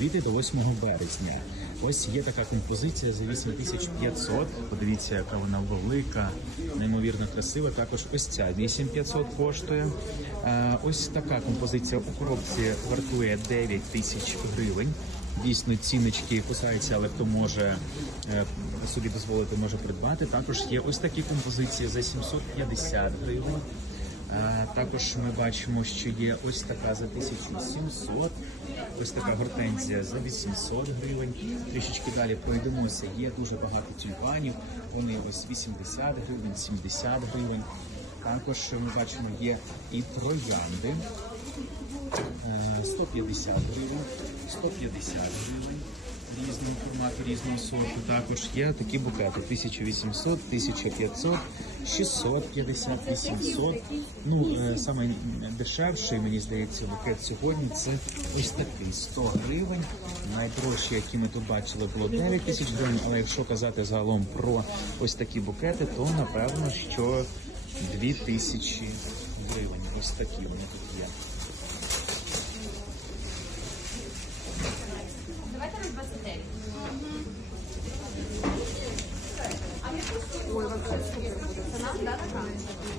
квіти до 8 березня. Ось є така композиція за 8500. Подивіться, яка вона велика, неймовірно красива. Також ось ця 8500 коштує. Е, Ось така композиція у коробці вартує 9 тисяч гривень. Дійсно, ціночки кусаються, але хто може е, собі дозволити, може придбати. Також є ось такі композиції за 750 гривень. Е, Також ми бачимо, що є ось така за 1700, ось така гортензія за 800 гривень. Трішечки далі пройдемося. Є дуже багато тюльпанів. Вони ось 80 гривень, 70 гривень. Також ми бачимо, є і троянди. Е, 150 гривень, 150 гривень різного формату, різного сорту. Також є такі букети 1800, 1500, 650, 800. Ну, е, саме дешевший, мені здається, букет сьогодні це ось такий 100 гривень. Найдорожчі, які ми тут бачили, було 9 тисяч гривень, але якщо казати загалом про ось такі букети, то напевно, що 2 тисячі гривень. Ось такі вони тут є. Давайте на 29. Ой, вот not that Amazon.com